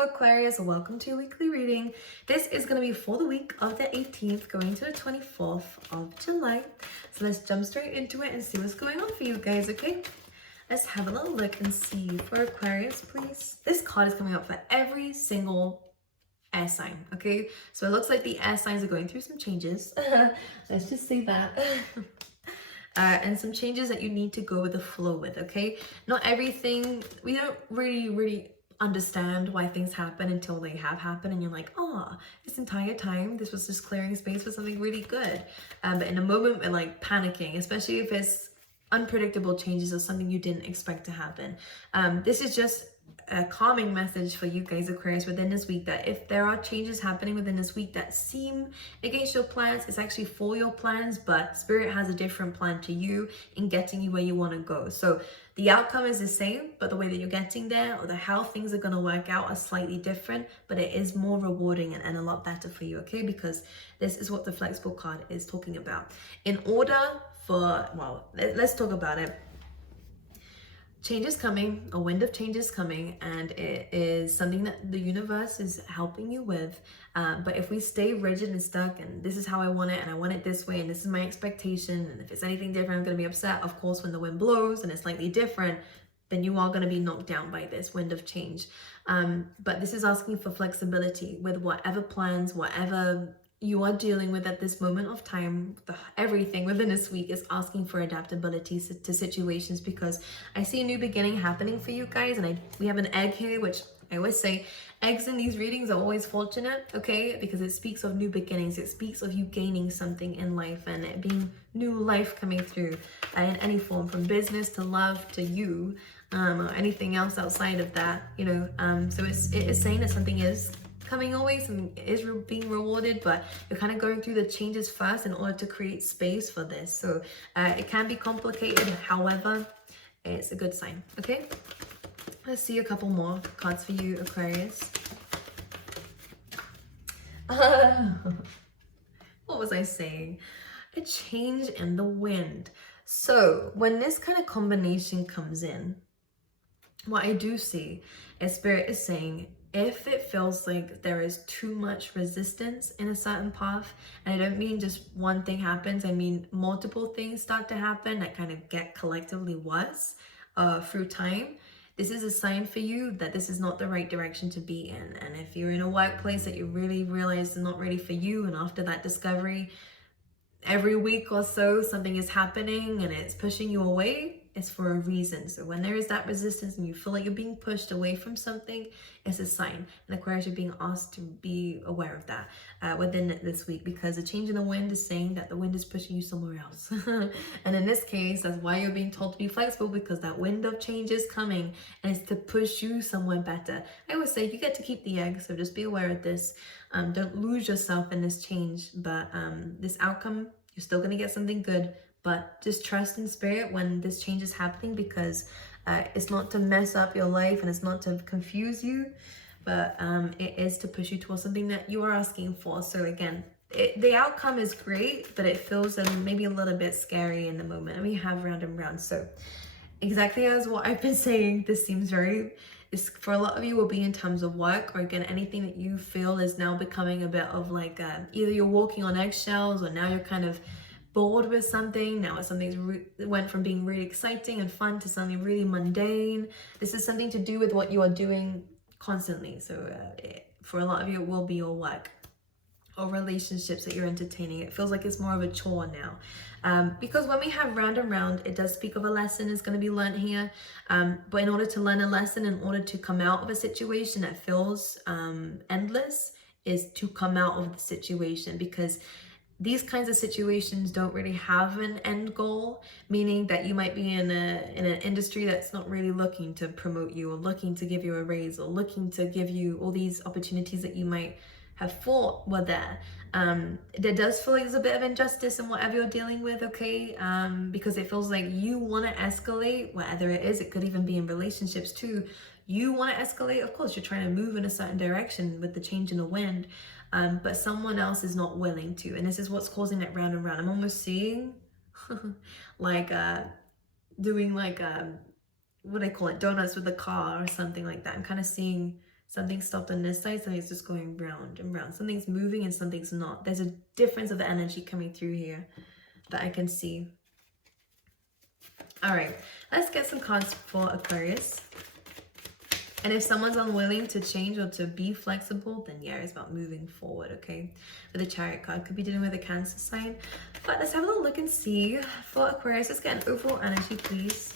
Hello Aquarius, welcome to your weekly reading. This is going to be for the week of the 18th going to the 24th of July. So let's jump straight into it and see what's going on for you guys, okay? Let's have a little look and see for Aquarius, please. This card is coming up for every single air sign, okay? So it looks like the air signs are going through some changes. Let's just say that. And some changes that you need to go with the flow with, okay? Not everything, we don't really understand why things happen until they have happened and you're like, oh, this entire time this was just clearing space for something really good. But in a moment we're like panicking, especially if it's unpredictable changes or something you didn't expect to happen. This is just a calming message for you guys, Aquarius, within this week, that if there are changes happening within this week that seem against your plans, it's actually for your plans, but Spirit has a different plan to you in getting you where you want to go. So the outcome is the same, but the way that you're getting there or how things are going to work out are slightly different, but it is more rewarding and a lot better for you, okay? Because this is what the flexible card is talking about. In order for, well, let's talk about it. Change is coming, a wind of change is coming, and it is something that the universe is helping you with. But if we stay rigid and stuck, and this is how I want it, and I want it this way, and this is my expectation, and if it's anything different, I'm going to be upset. Of course, when the wind blows and it's slightly different, then you are going to be knocked down by this wind of change. But this is asking for flexibility with whatever plans, whatever you are dealing with at this moment of time. Everything within this week is asking for adaptability to situations, because I see a new beginning happening for you guys. And we have an egg here, which I always say eggs in these readings are always fortunate, okay? Because it speaks of new beginnings. It speaks of you gaining something in life and it being new life coming through in any form, from business to love to you, or anything else outside of that, you know. So it is saying that something is coming always and is being rewarded, but you're kind of going through the changes first in order to create space for this. So it can be complicated, however, it's a good sign, okay? Let's see a couple more cards for you, Aquarius. What was I saying? A change in the wind. So when this kind of combination comes in, what I do see is Spirit is saying, if it feels like there is too much resistance in a certain path, and I don't mean just one thing happens, I mean multiple things start to happen that kind of get collectively worse through time, this is a sign for you that this is not the right direction to be in. And if you're in a workplace that you really realize is not ready for you, and after that discovery, every week or so something is happening and it's pushing you away, it's for a reason. So when there is that resistance and you feel like you're being pushed away from something, it's a sign. And Aquarius, you're being asked to be aware of that within this week, because a change in the wind is saying that the wind is pushing you somewhere else. And in this case, that's why you're being told to be flexible, because that wind of change is coming and it's to push you somewhere better. I always say you get to keep the egg, so just be aware of this. Don't lose yourself in this change, but this outcome, you're still going to get something good. But just trust in Spirit when this change is happening, because it's not to mess up your life and it's not to confuse you, but it is to push you towards something that you are asking for. So again, the outcome is great, but it feels maybe a little bit scary in the moment. And we have round and round. So exactly as what I've been saying, this seems for a lot of you will be in terms of work, or again, anything that you feel is now becoming a bit of like either you're walking on eggshells, or now you're kind of bored with something. Now it went from being really exciting and fun to something really mundane. This is something to do with what you are doing constantly. So for a lot of you, it will be your work or relationships that you're entertaining. It feels like it's more of a chore now. Because when we have round and round, it does speak of a lesson is going to be learned here. But in order to learn a lesson, in order to come out of a situation that feels endless, is to come out of the situation, because these kinds of situations don't really have an end goal, meaning that you might be in an industry that's not really looking to promote you, or looking to give you a raise, or looking to give you all these opportunities that you might have thought were there. There does feel like there's a bit of injustice in whatever you're dealing with, okay? Because it feels like you want to escalate, whatever it is. It could even be in relationships too. You want to escalate. Of course, you're trying to move in a certain direction with the change in the wind. But someone else is not willing to, and this is what's causing that round and round. I'm almost seeing like doing like what do I call it, donuts with the car or something like that. I'm kind of seeing Something stopped on this side, something's just going round and round. Something's moving and something's not. There's a difference of the energy coming through here that I can see. All right, let's get some cards for Aquarius. And if someone's unwilling to change or to be flexible, then yeah, it's about moving forward, okay? For the Chariot card, could be dealing with a Cancer sign. But let's have a little look and see. For Aquarius, let's get an overall energy, please.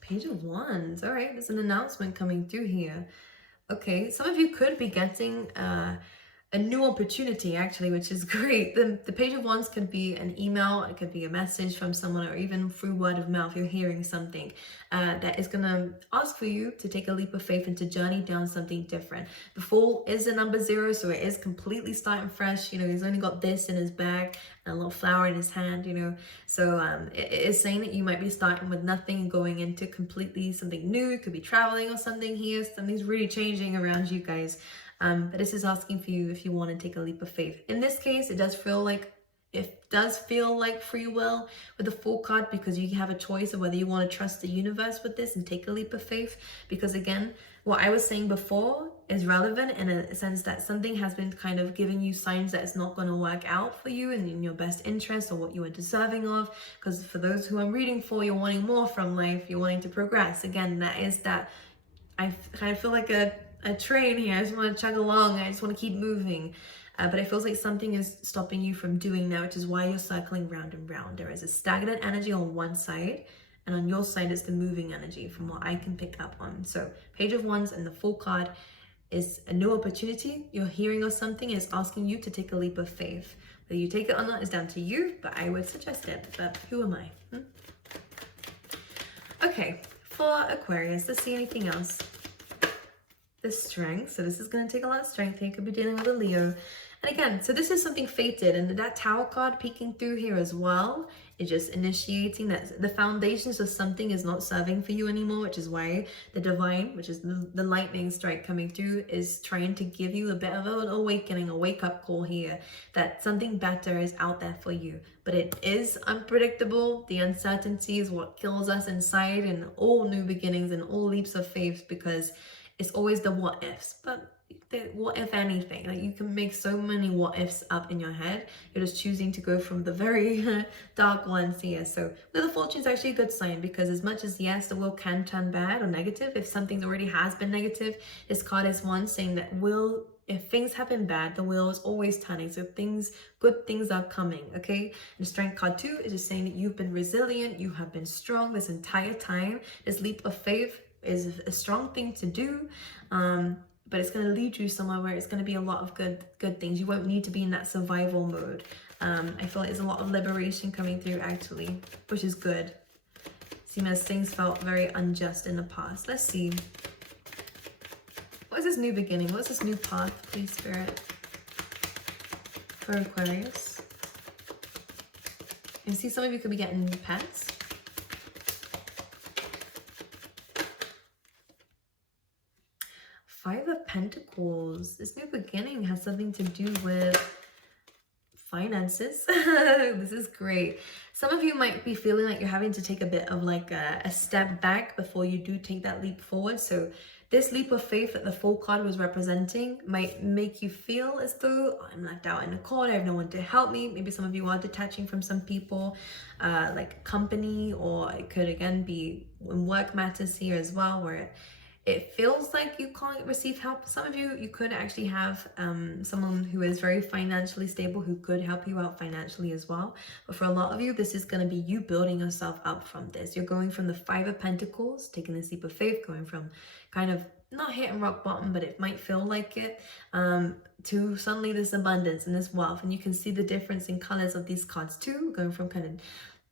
Page of Wands. All right, there's an announcement coming through here. Okay, some of you could be getting a new opportunity, actually, which is great. The Page of Wands could be an email, it could be a message from someone, or even through word of mouth, you're hearing something that is going to ask for you to take a leap of faith and to journey down something different. The Fool is a number 0, so it is completely starting fresh. You know, he's only got this in his bag and a little flower in his hand, you know. So it is saying that you might be starting with nothing and going into completely something new. It could be traveling or something here. Something's really changing around you guys. But this is asking for you if you want to take a leap of faith. In this case, it does feel like free will with the Fool card, because you have a choice of whether you want to trust the universe with this and take a leap of faith. Because again, what I was saying before is relevant in a sense that something has been kind of giving you signs that it's not going to work out for you and in your best interest or what you are deserving of. Because for those who I'm reading for, you're wanting more from life, you're wanting to progress. Again, that is that I kind of feel like a train here. I just want to chug along. I just want to keep moving. But it feels like something is stopping you from doing that, which is why you're circling round and round. There is a stagnant energy on one side, and on your side is the moving energy from what I can pick up on. So Page of Wands and the Fool card is a new opportunity. You're hearing of something, and it's asking you to take a leap of faith. Whether you take it or not is down to you, but I would suggest it. But who am I? Okay, for Aquarius, let's see anything else. The Strength. So this is going to take a lot of strength here. You could be dealing with a Leo. And again, so this is something fated, and that Tower card peeking through here as well is just initiating that the foundations of something is not serving for you anymore, which is why the Divine, which is the lightning strike coming through, is trying to give you a bit of an awakening, a wake-up call here, that something better is out there for you. But it is unpredictable. The uncertainty is what kills us inside in all new beginnings and all leaps of faith, because it's always the what ifs. But what if anything? Like, you can make so many what ifs up in your head. You're just choosing to go from the very dark ones here. So Wheel of Fortune is actually a good sign, because as much as yes, the wheel can turn bad or negative, if something already has been negative, this card is one saying that if things have been bad, the wheel is always turning. So good things are coming, okay? And the Strength card too is just saying that you've been resilient, you have been strong this entire time. This leap of faith is a strong thing to do, but it's going to lead you somewhere where it's going to be a lot of good things. You won't need to be in that survival mode. I feel like there's a lot of liberation coming through, actually, which is good. Seeing as things felt very unjust in the past. Let's see. What is this new beginning? What's this new path, please, Spirit, for Aquarius? I see some of you could be getting new pets. Five of Pentacles. This new beginning has something to do with finances. This is great. Some of you might be feeling like you're having to take a bit of like a step back before you do take that leap forward. So this leap of faith that the Fool card was representing might make you feel as though, I'm left out in the cold, I have no one to help me. Maybe some of you are detaching from some people, like company, or it could again be in work matters here as well, where it feels like you can't receive help. Some of you could actually have someone who is very financially stable who could help you out financially as well. But for a lot of you, this is going to be you building yourself up from this. You're going from the Five of Pentacles, taking this leap of faith, going from kind of not hitting rock bottom, but it might feel like it, to suddenly this abundance and this wealth. And you can see the difference in colors of these cards too, going from kind of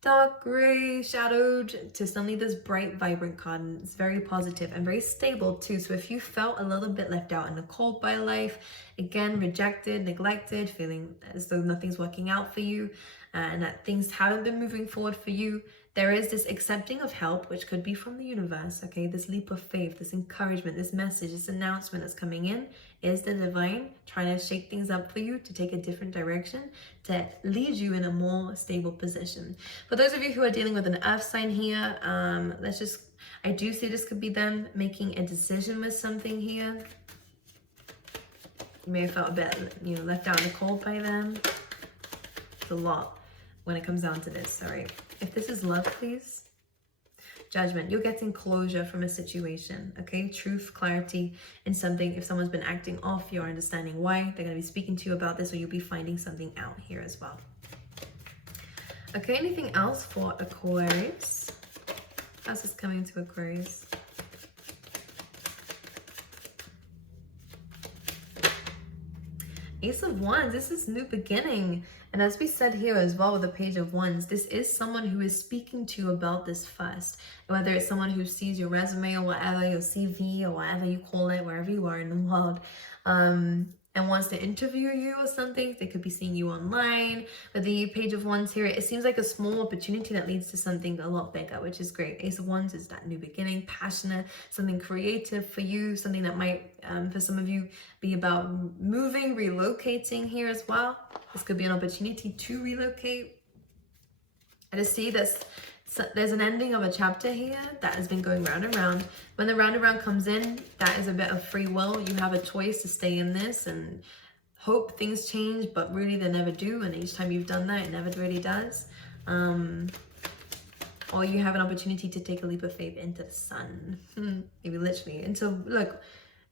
dark gray shadowed to suddenly this bright vibrant card, and it's very positive and very stable too. So if you felt a little bit left out in the cold by life, again, rejected, neglected, feeling as though nothing's working out for you, and that things haven't been moving forward for you, there is this accepting of help, which could be from the universe, okay? This leap of faith, this encouragement, this message, this announcement that's coming in is the divine trying to shake things up for you, to take a different direction, to lead you in a more stable position. For those of you who are dealing with an earth sign here, I do see this could be them making a decision with something here. You may have felt a bit, left out in the cold by them. It's a lot when it comes down to this, all right? If this is love, please. Judgment. You're getting closure from a situation, okay? Truth, clarity in something. If someone's been acting off, you're understanding why. They're going to be speaking to you about this, or you'll be finding something out here as well. Okay, anything else for Aquarius? How's this coming to Aquarius? Ace of Wands, this is new beginning. And as we said here as well with the Page of Wands, this is someone who is speaking to you about this first. Whether it's someone who sees your resume or whatever, your CV or whatever you call it, wherever you are in the world, and wants to interview you or something. They could be seeing you online. With the Page of Wands here, it seems like a small opportunity that leads to something a lot bigger, which is great. Ace of Wands is that new beginning, passionate, something creative for you, something that might, for some of you, be about moving, relocating here as well. This could be an opportunity to relocate. I just see this. So there's an ending of a chapter here that has been going round and round. When the round and round comes in, that is a bit of free will. You have a choice to stay in this and hope things change, but really they never do. And each time you've done that, it never really does. Or you have an opportunity to take a leap of faith into the sun. Maybe literally. And so, look,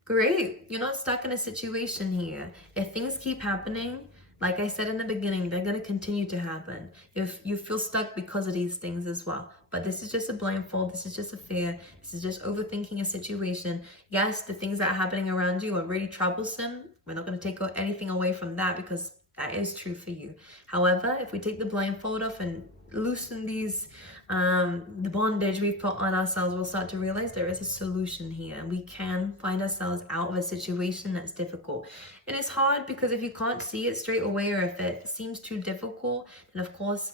great. You're not stuck in a situation here. If things keep happening, like I said in the beginning, they're going to continue to happen. If you feel stuck because of these things as well. But this is just a blindfold. This is just a fear. This is just overthinking a situation. Yes, the things that are happening around you are really troublesome. We're not going to take anything away from that because that is true for you. However, if we take the blindfold off and loosen these, the bondage we've put on ourselves, we'll start to realize there is a solution here, and we can find ourselves out of a situation that's difficult. And it's hard because if you can't see it straight away, or if it seems too difficult, then of course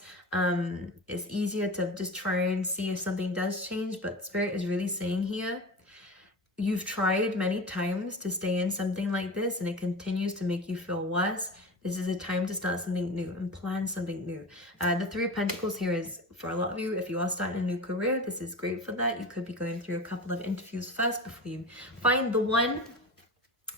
it's easier to just try and see if something does change. But Spirit is really saying here, you've tried many times to stay in something like this and it continues to make you feel worse. This is a time to start something new and plan something new. The Three of Pentacles here is, for a lot of you, if you are starting a new career, this is great for that. You could be going through a couple of interviews first before you find the one.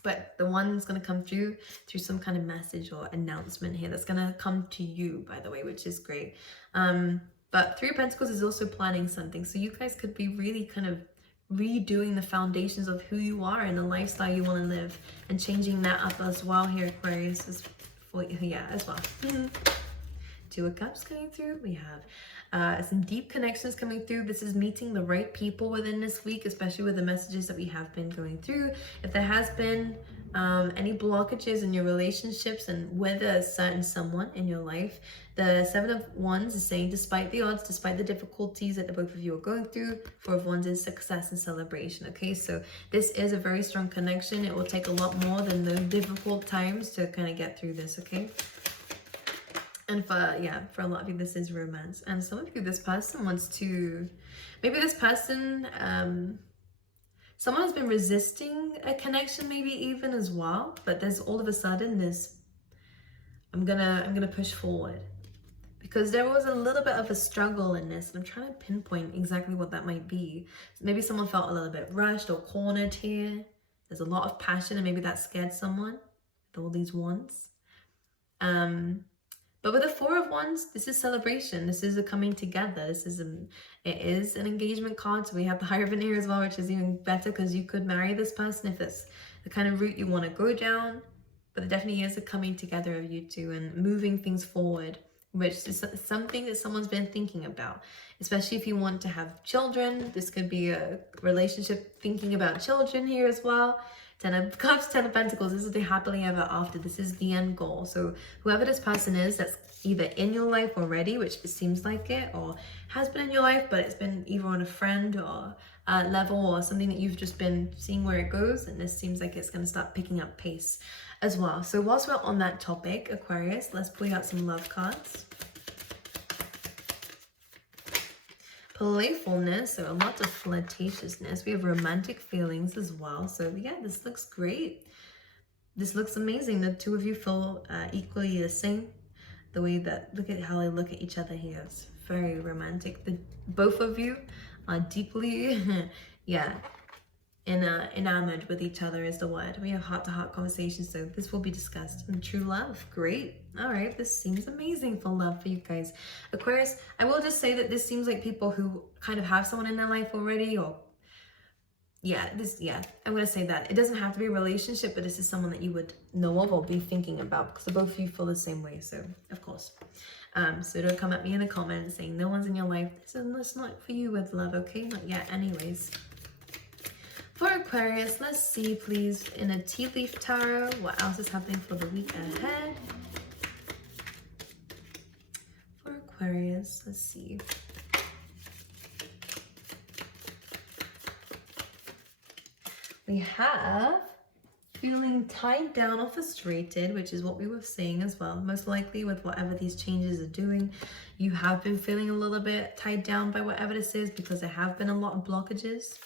But the one's going to come through some kind of message or announcement here that's going to come to you, by the way, which is great. But Three of Pentacles is also planning something. So you guys could be really kind of redoing the foundations of who you are and the lifestyle you want to live, and changing that up as well here, Aquarius, as well. Two of Cups coming through. We have some deep connections coming through. This is meeting the right people within this week, especially with the messages that we have been going through. If there has been any blockages in your relationships and with a certain someone in your life, the Seven of Wands is saying, despite the odds, despite the difficulties that the both of you are going through, Four of Wands is success and celebration. Okay, so this is a very strong connection. It will take a lot more than those difficult times to kind of get through this. Okay. And for a lot of you, this is romance. And some of you, this person wants to, maybe this person, someone has been resisting a connection, maybe even as well. But there's all of a sudden this, I'm gonna push forward, because there was a little bit of a struggle in this, and I'm trying to pinpoint exactly what that might be. Maybe someone felt a little bit rushed or cornered here. There's a lot of passion, and maybe that scared someone with all these wands. But with the Four of Wands, this is celebration. This is a coming together. It is an engagement card. So we have the Hierophant here as well, which is even better because you could marry this person if it's the kind of route you want to go down. But it definitely is a coming together of you two and moving things forward, which is something that someone's been thinking about. Especially if you want to have children. This could be a relationship thinking about children here as well. Ten of Cups, Ten of Pentacles, this is the happily ever after. This is the end goal. So whoever this person is that's either in your life already, which it seems like it, or has been in your life, but it's been either on a friend or level or something that you've just been seeing where it goes. And this seems like it's going to start picking up pace as well. So whilst we're on that topic, Aquarius, let's pull out some love cards. playfulness, so a lot of flirtatiousness. We have romantic feelings as well. So yeah, this looks great. This looks amazing. The two of you feel equally the same. The way that, look at how they look at each other here. It's very romantic. Both of you are deeply, yeah, enamored with each other is the word. We have heart-to-heart conversations, so this will be discussed. And true love, great. All right, this seems amazing for love for you guys. Aquarius, I will just say that this seems like people who kind of have someone in their life already, or I'm gonna say that. It doesn't have to be a relationship, but this is someone that you would know of or be thinking about, because both of you feel the same way, so of course. So don't come at me in the comments saying no one's in your life. This is not for you with love, okay? Not yet, anyways. For Aquarius, let's see, please, in a tea leaf tarot, what else is happening for the week ahead. For Aquarius, let's see. We have feeling tied down or frustrated, which is what we were saying as well. Most likely with whatever these changes are doing, you have been feeling a little bit tied down by whatever this is, because there have been a lot of blockages.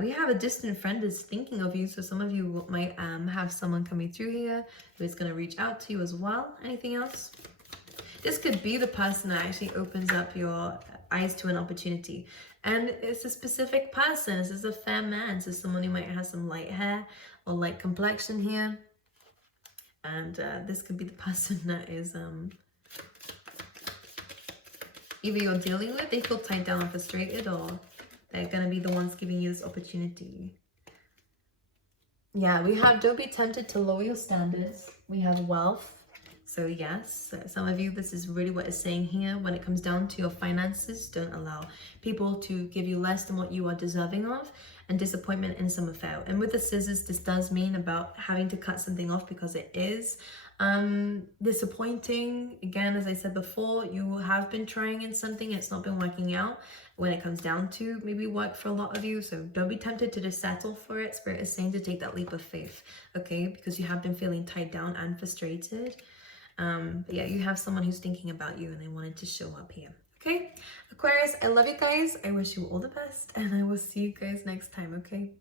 We have a distant friend is thinking of you, so some of you might have someone coming through here who is going to reach out to you as well. Anything else? This could be the person that actually opens up your eyes to an opportunity. And it's a specific person. This is a fair man. This is someone who might have some light hair or light complexion here. And this could be the person that is either you're dealing with, they feel tied down or frustrated, or they're going to be the ones giving you this opportunity. Yeah, we have don't be tempted to lower your standards. We have wealth. So yes, some of you, this is really what it's saying here. When it comes down to your finances, don't allow people to give you less than what you are deserving of, and disappointment in some affair. And with the scissors, this does mean about having to cut something off because it is disappointing. Again, as I said before, you have been trying in something, it's not been working out when it comes down to maybe work for a lot of you. So don't be tempted to just settle for it. Spirit is saying to take that leap of faith, okay? Because you have been feeling tied down and frustrated. But yeah, you have someone who's thinking about you and they wanted to show up here. Okay, Aquarius, I love you guys. I wish you all the best, and I will see you guys next time, okay?